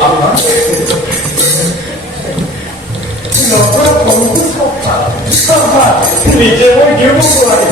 আমার 너가 너무 무섭다. 이제 뭘 기분 좋아해.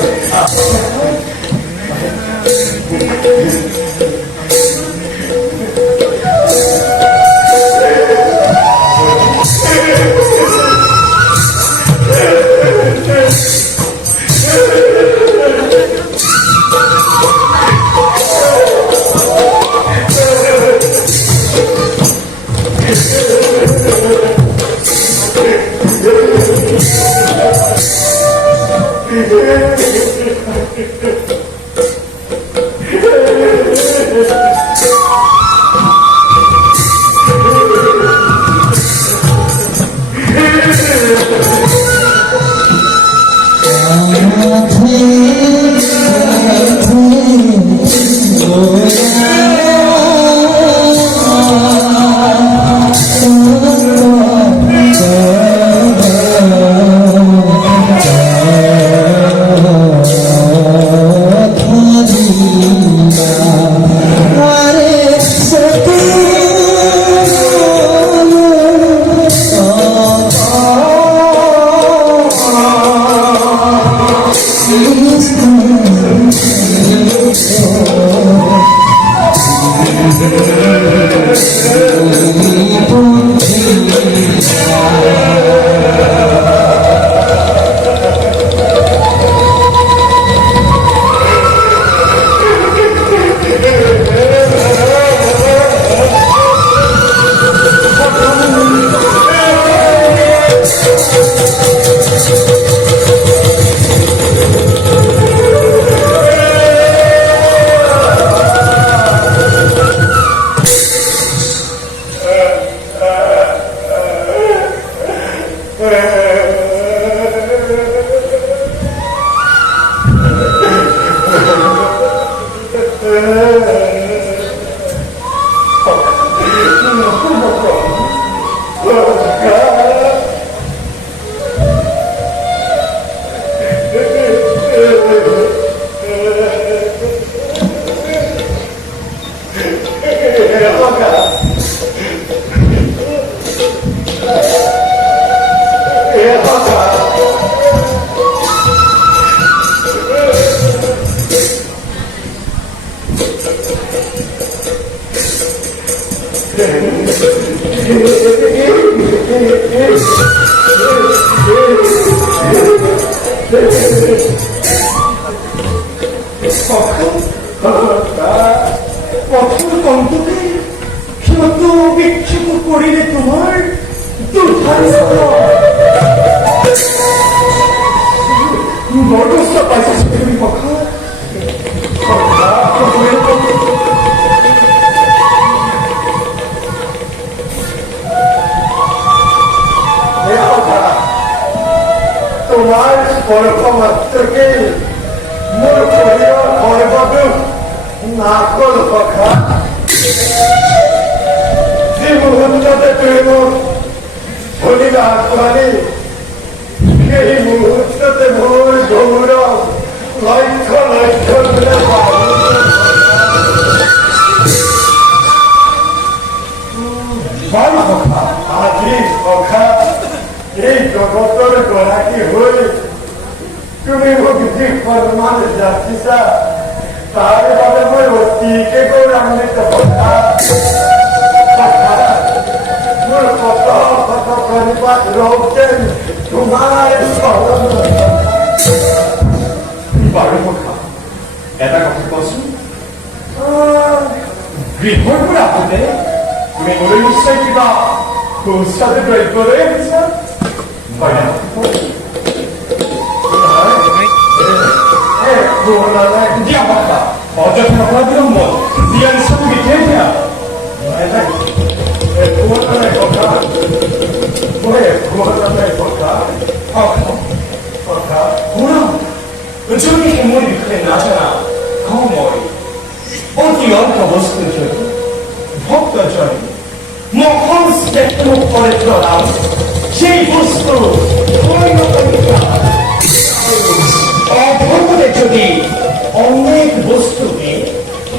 অনেক বস্তুকে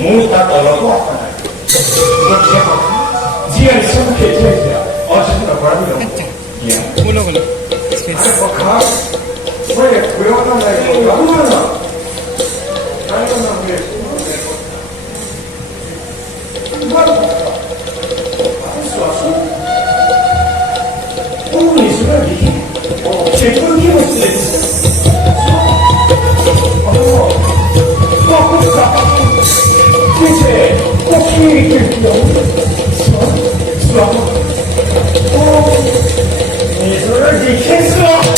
মূল তার অলক আপনার खोलो 아니 뭐 가? 왜 고용하나 이거 얼마나? 자기가 왜? 이만 할수 왔어? 오늘 있으면 제 끊임없이 대체 꽃이 미소를 지켰어.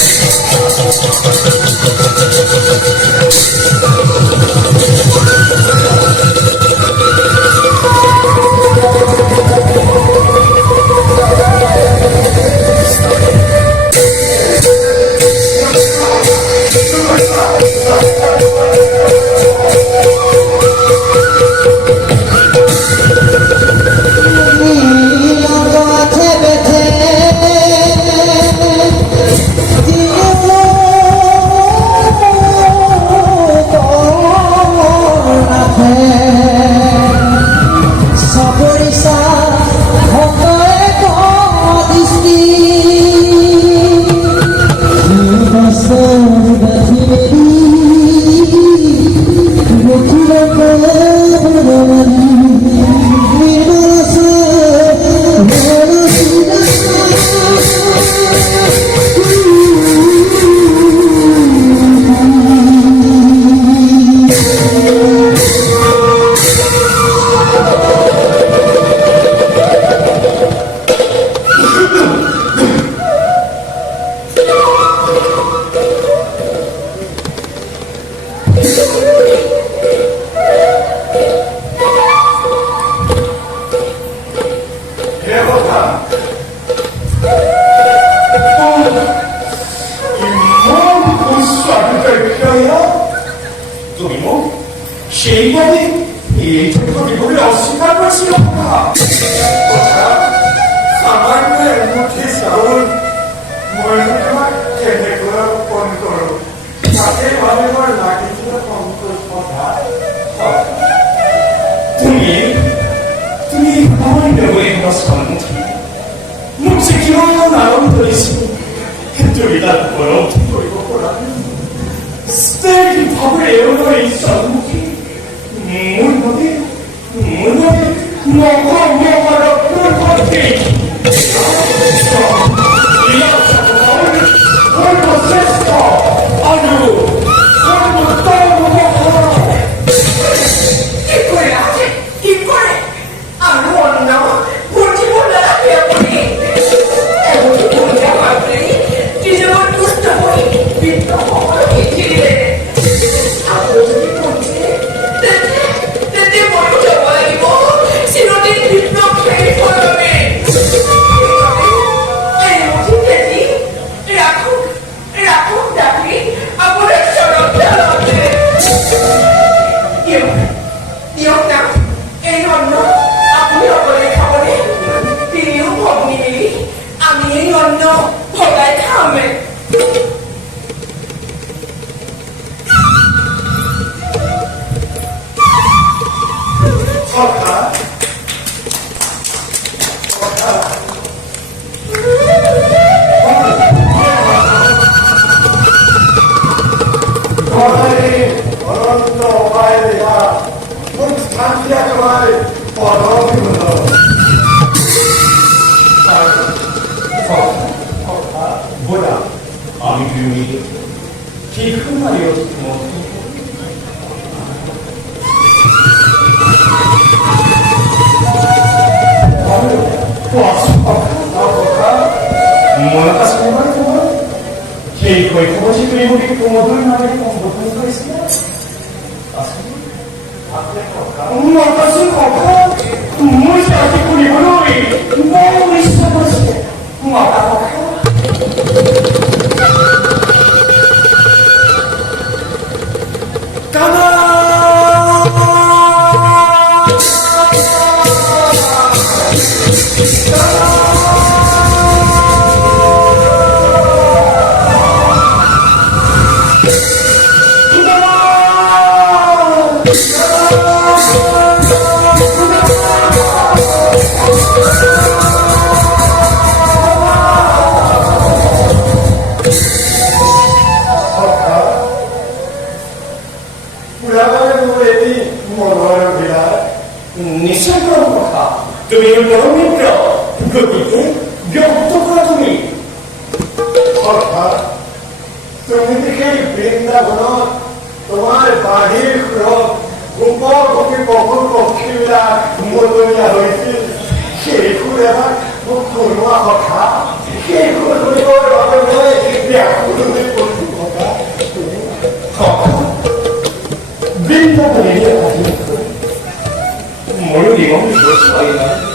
시인이 이 teknoloji를 어신다고 했습니다. 사만을 못해서 뭘만 계획을 본거로 자기 마음을 나기지도 본것보다 등이 마음을 왜 벗어는지 묵지 기로는 나오고 있으니 해쪽이다 보여 그리고 보라는 스테이크 밥을 애워서 있었는지 문어디 먹어라 꿀꺽이 꿀꺽 세스터 아주 꿀꺽 떠먹어라 이거야 안 왔나? 뭔지 몰라 배워보니 애고도 뭔가 말더니 뒤져볼 구스터보니 밑도보니 길이래 아버지 뭔지 내 머리 잡아이고 신혼이 밑도 페이퍼라며 애고지 되지 라쿵 다비 아무래처럼 잘하네 기억나? 애원노 아무리 어버리 가버리 비유 법니 아미 애원노 버갈 다음에 컸다 어른도 말이야 산티아고 말 어려우면서 뭐야 아미 교육이 큰 말이었어 뭐야 정말 그만 케이크의 그것이 그리고 부모들 나에게 공부하는 거 있습니다 무엇을 거까 무엇이 아직 그리고 너희 너무 있어 보시게 뭐가 가나 তুমি বড় মিত্র গতিকে ব্যক্ত করো তুমি অর্থাৎ তুমি দেখে বৃন্দাবনত তোমার বাড়ির গোপ গোপী বহু পক্ষীবিলাক মতলীয়া হৈছিল সেইবোৰ এবাৰ মোক শুনোৱা কথা সেইবোৰ শুনিবৰ বাবে মই ব্যাকুল হৈ পৰিছো কথা বৃন্দাবনে ময়ো নিমন্ত্রণ